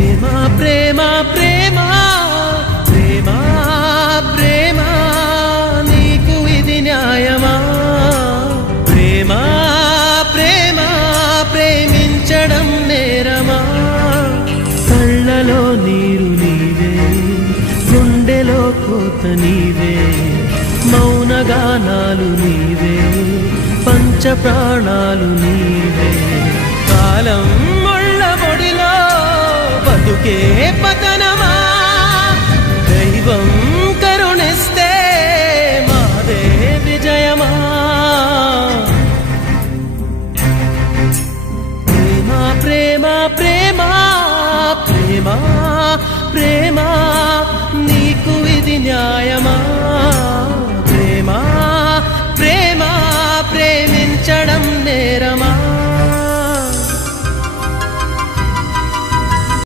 ప్రేమ ప్రేమ ప్రేమ ప్రేమ నీకు ఇది న్యాయమా ప్రేమ ప్రేమ ప్రేమించడం నేరమా కళ్ళలో నీరు నీవే గుండెలో కోత నీవే మౌనగానాలు నీవే పంచ ప్రాణాలు నీవే కాలం ముళ్ళ పొడిలో బతుకే పతనం